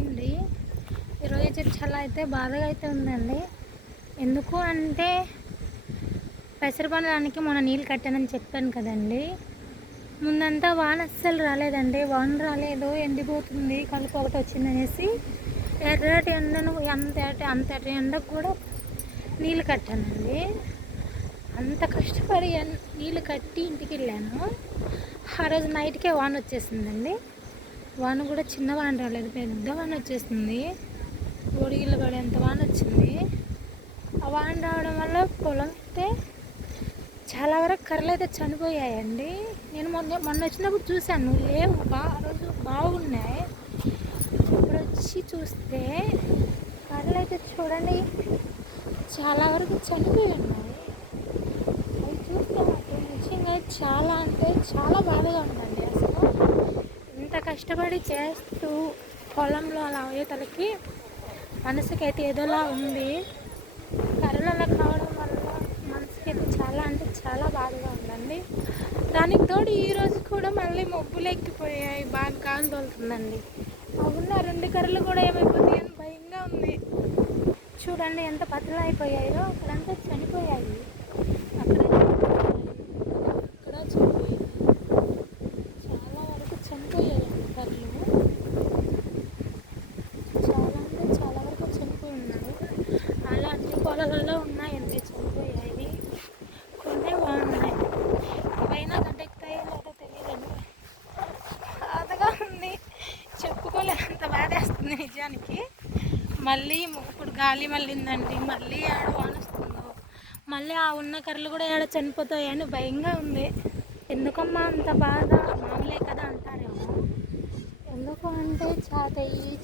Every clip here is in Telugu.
అండి. ఈరోజు చాలా అయితే బాధగా అయితే ఉందండి. ఎందుకు అంటే పెసరపడడానికి మొన్న నీళ్ళు కట్టానని చెప్పాను కదండి. ముందంతా వాన అస్సలు రాలేదండి. వాన రాలేదు, ఎండిపోతుంది, కలుపు ఒకటి వచ్చిందనేసి ఎర్రటి ఎండను అంతటి ఎండకు కూడా నీళ్ళు కట్టానండి. అంత కష్టపడి నీళ్ళు కట్టి ఇంటికి వెళ్ళాను. ఆ రోజు నైట్కే వాన వచ్చేసిందండి. వాన కూడా చిన్న వాన రాలేదు, పెద్ద వాన వచ్చేసింది. ఒడిగిళ్ళు పడేంత వాన వచ్చింది. ఆ వాన రావడం వల్ల పొలం అయితే చాలా వరకు కర్రలు అయితే చనిపోయాయండి. నేను మొన్న వచ్చినప్పుడు చూశాను, లేవు, ఆ రోజు బాగున్నాయి. ఇప్పుడు వచ్చి చూస్తే కర్రలు అయితే చూడండి చాలా వరకు చనిపోయి ఉన్నాయి. అవి చూస్తే నాకు నిజంగా చాలా అంటే చాలా బాధగా ఉందండి. అసలు ఇంత కష్టపడి చేస్తూ పొలంలో అలా అయ్యేతలకి మనసుకి అయితే ఏదోలా ఉంది. కర్రలు అలా కావడం వల్ల మనసుకి అయితే చాలా అంటే చాలా బాధగా ఉందండి. దానికి తోడు ఈరోజు కూడా మళ్ళీ మబ్బులు ఎక్కిపోయాయి, బాగా గాలి తోలుతుందండి. అవున్న 2 కర్రలు కూడా ఏమైపోతాయి అని భయంగా ఉంది. చూడండి ఎంత పతలా అయిపోయాయో, అక్కడంతా చనిపోయాయి. అక్కడ చనిపోయాయి, చాలా వరకు చనిపోయాయి కర్రలు. చాలా అంటే చాలా వరకు చనిపోయి ఉన్నాయి. అలా అన్ని పొలాలలో ఉన్నాయండి చనిపోయాయి. కొన్ని బాగున్నాయి, పైన గడ్డెక్కుతాయో లేదో తెలియదండి. బాధగా ఉంది, చెప్పుకోలేనంత బాధేస్తుంది నిజానికి. మళ్ళీ ఇప్పుడు గాలి మళ్ళీందండి, మళ్ళీ ఆడ వానొస్తుందో, మళ్ళీ ఆ ఉన్న కర్రలు కూడా ఆడ చనిపోతాయని భయంగా ఉంది. ఎందుకమ్మా అంత బాధ, మామూలే కదా అంటారేమో. ఎందుకు అంటే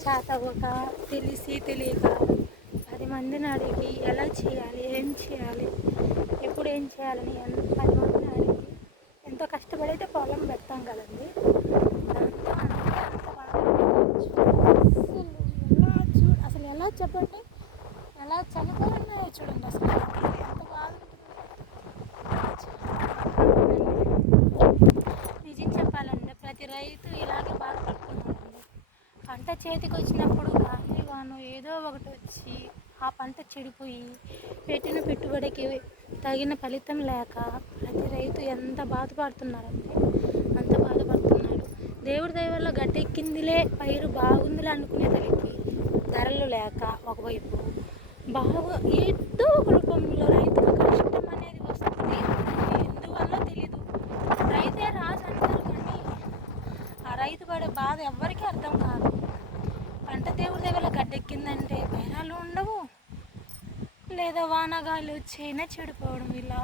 చేతవ్వక తెలిసి తెలియక 10 మందిని అడిగి ఎలా చేయాలి, ఏం చేయాలి, ఎప్పుడు ఏం చేయాలని 10 మందిని అడిగి ఎంతో కష్టపడైతే పొలం పెడతాం కదండి. దాంతో అంత అసలు ఎలా చెప్పండి, ఎలా చనిపోయినాయో చూడండి. అసలు ఎంత బాధ. నిజం చెప్పాలంటే ప్రతి రైతు ఇలాగే బాధపడుతున్నాడండి. పంట చేతికి వచ్చినప్పుడు గాలి వాను ఏదో ఒకటి వచ్చి ఆ పంట చెడిపోయి పెట్టిన పెట్టుబడికి తగిన ఫలితం లేక ప్రతి రైతు ఎంత బాధపడుతున్నారంటే అంత బాధపడుతున్నాడు. దేవుడి దయ వల్ల గట్టెక్కిందిలే, పైరు బాగుందిలే అనుకునే తలకి ధరలు లేక ఒకవైపు ఏదో ఒక రూపంలో రైతుల కష్టం అనేది వస్తుంది. ఎందువల్ల తెలీదు. రైతే రాజు అంటారు కానీ ఆ రైతు పడే బాధ ఎవ్వరికీ అర్థం కాదు. పంట దేవుడి దగ్గర గడ్డెక్కిందంటే బేరాలు ఉండవు, లేదా వానగాలు చైనా చెడిపోవడం, ఇలా